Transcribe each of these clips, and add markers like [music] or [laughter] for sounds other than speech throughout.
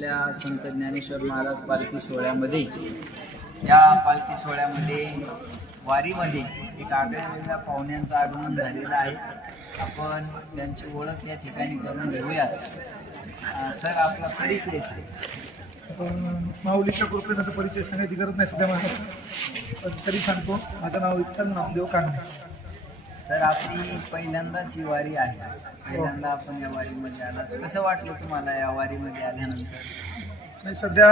आपल्या संत ज्ञानेश्वर महाराज पालखी सोहळ्यामध्ये या पालखी सोहळ्यामध्ये वारीमध्ये एक आगळ्या पाहुण्यांचं आगमन झालेलं आहे. आपण त्यांची ओळख या ठिकाणी करून घेऊयात सर आपला परिचय पण माऊलीच्या कृपेनं तर परिचय सांगायची गरज नाही सध्या मला पण तरी सांगतो माझं नाव विठ्ठल नामदेव कांगणे तर आपली पहिल्यांदाच ही वारी आहे. पहिल्यांदा आपण या वारीमध्ये आला कसं वाटलं तुम्हाला या वारीमध्ये आल्यानंतर? आणि सध्या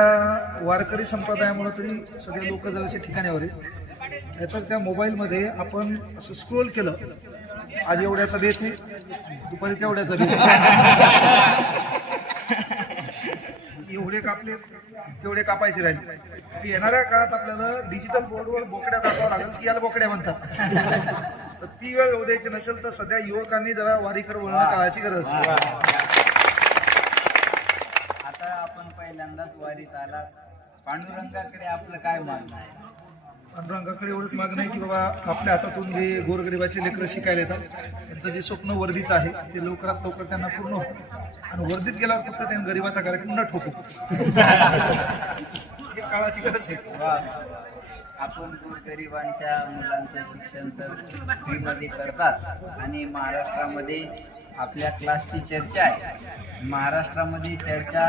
वारकरी संप्रदायामुळे तरी सगळे लोक जराशे ठिकाण्यावर आहेत. तर त्या मोबाईलमध्ये आपण असं स्क्रोल केलं आज एवढ्याचा बेत आहे दुपारी तेवढ्याचा बेत एवढे कापले तेवढे कापायचे राहिले. येणाऱ्या काळात आपल्याला डिजिटल बोर्डवर बोकड्या दाखवावं लागेल की याला बोकड्या म्हणतात. तर ती वेळ येऊ द्यायची नसेल तर सध्या युवकांनी जरा वारीकडे वळणं काळाची गरज आहे. आता आपण पहिल्यांदाच वारीत आला पांडुरंगाकडे आपलं काय मागणं आहे? पांडुरंगाकडे एवढंच मागणं आहे की बाबा आपल्या हातातून जे गोरगरिबाचे लेकरं शिकायला येतात त्यांचं जे स्वप्न वर्धीचं आहे ते लवकरात लवकर त्यांना पूर्ण हो आणि वर्धीत गेल्यावर फक्त त्यांनी गरिबाचा कार्यक्रम न ठोकू. [laughs] हे काळाची गरज आहे. वा. आपण गरिबांच्या मुलांचं शिक्षण तर फ्रीमध्ये करतात. आणि महाराष्ट्रामध्ये आपल्या क्लासची चर्चा आहे. महाराष्ट्रामध्ये चर्चा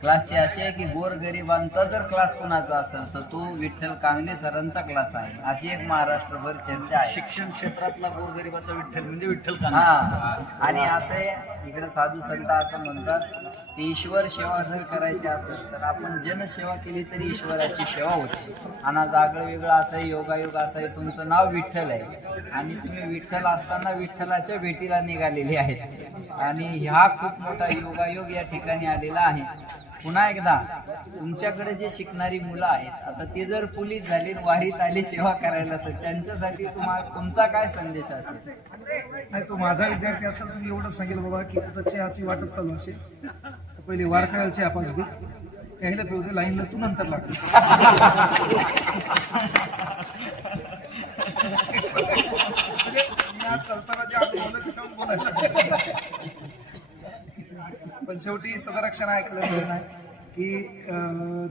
क्लासची अशी आहे की गोरगरिबांचा जर क्लास कोणाचा असेल तर तो विठ्ठल कांगणे सरांचा क्लास आहे. अशी एक महाराष्ट्रभर चर्चा आहे. शिक्षण क्षेत्रातला गोरगरिबाचा विठ्ठल म्हणजे विठ्ठल हा. आणि असे इकडे साधू संत असं म्हणतात की ईश्वर सेवा जर करायची असेल तर आपण जनसेवा केली तरी ईश्वराची सेवा होते. आणि आज आगळं वेगळं असं योगायोग असं आहे तुमचं नाव विठ्ठल आहे. आणि तुम्ही विठ्ठल असताना विठ्ठलाच्या भेटीला निघालेले आहेत. आणि हा खूप मोठा योगायोग या ठिकाणी आलेला आहे. पुन्हा एकदा तुमच्याकडे जे शिकणारी मुलं आहेत आता ते जर पोलीस झाली वारीत आली सेवा करायला तर त्यांच्यासाठी तुम्हाला तुमचा काय संदेश असेल? नाही तो माझा विद्यार्थी असेल तर मी एवढंच सांगेल बाबा की कुठं चहाची वाटप चालू असेल तर पहिले वार करायला चहा आपण होती त्याला पिवते लाईनला तू नंतर लागतो म्हणजे चलताना आज चालताना जे बोलायला पण शेवटी सदरक्षण ऐकलं गेलं नाही की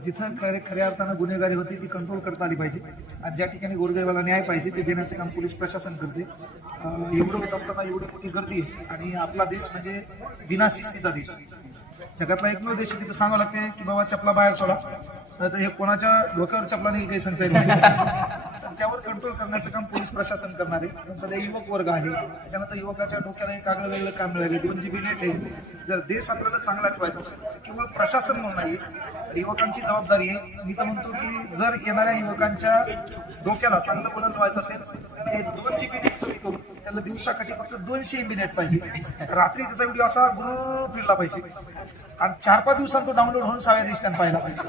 जिथं खरे खऱ्या अर्थानं गुन्हेगारी होती ती कंट्रोल करता आली पाहिजे. आणि ज्या ठिकाणी गोरगरिबाला न्याय पाहिजे ते देण्याचं काम पोलीस प्रशासन करते. एवढं होत असताना एवढी मोठी गर्दी आहे आणि आपला देश म्हणजे बिना शिस्तीचा देश. जगातला एकमेव देश तिथं सांगावं लागते की बाबा चपला बाहेर सोडा. तर हे कोणाच्या डोक्यावर चपला नाही काही सांगता येत नाही. त्यावर कंट्रोल करण्याचं काम पोलीस प्रशासन करणार आहे. सध्या युवक वर्ग आहे. त्याच्यानंतर युवकाच्या डोक्याला एक आगळं वेगळं काम मिळाले दोन जी बी नेट आहे. जर देश आपल्याला चांगला ठेवायचा असेल किंवा प्रशासन म्हणून नाही तर युवकांची जबाबदारी आहे. मी तर म्हणतो की जर येणाऱ्या युवकांच्या डोक्याला चांगलं बदल व्हायचं असेल हे दोन जी बी नेट कमी करून त्याला दिवसाकाठी फक्त दोनशे मिनिट नेट पाहिजे. रात्री त्याचा व्हिडिओ असा गुरु फिरला पाहिजे. आणि चार पाच दिवसांत तो डाउनलोड होऊन सगळ्या दिवशी त्यांना पाहिला पाहिजे.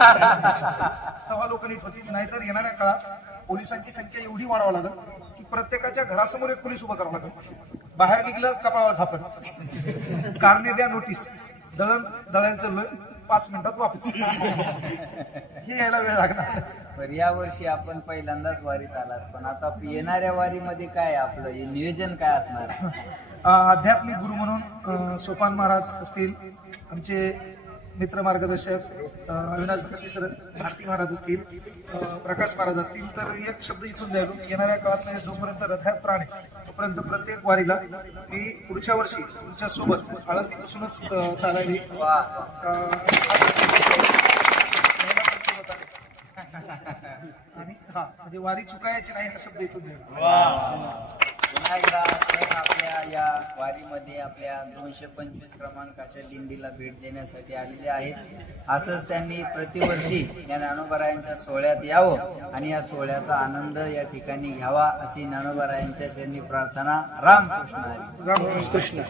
तेव्हा लोक नीट नाहीतर येणाऱ्या काळात पोलिसांची संख्या एवढी वाढवा लागेल की प्रत्येकाच्या घरासमोर एक पोलीस उभं करावं लागेल. बाहेर निघलं कपाळावर झापड कारणे द्या नोटीस दळण दळ्यांचं चाललं पाच मिनिटात वापस. [laughs] हे यायला वेळ लागणार. तर या वर्षी आपण पहिल्यांदाच वारीत आलात. पण आता येणाऱ्या वारीमध्ये काय आपलं? हे नियोजन काय असणार? [laughs] आध्यात्मिक गुरु म्हणून सोपान महाराज असतील. आमचे मित्र मार्गदर्शक अविनाश भारती सर भारती महाराज असतील प्रकाश महाराज असतील तर एक शब्द इथून जाईल येणाऱ्या काळात म्हणजे जोपर्यंत रथात प्राण आहे तोपर्यंत प्रत्येक वारीला मी पुढच्या वर्षी तुमच्यासोबत आळंदीपासूनच चालायला. आणि हा म्हणजे वारी चुकायची नाही हा शब्द इथून जाईल वारीमध्ये आपल्या दोनशे पंचवीस क्रमांकाच्या दिंडीला भेट देण्यासाठी आलेले आहेत. असंच त्यांनी प्रतिवर्षी या ज्ञानोबरायांच्या सोहळ्यात यावं आणि या सोहळ्याचा आनंद या ठिकाणी घ्यावा अशी ज्ञानोबरायांच्या त्यांनी प्रार्थना. रामकृष्ण रामकृष्ण.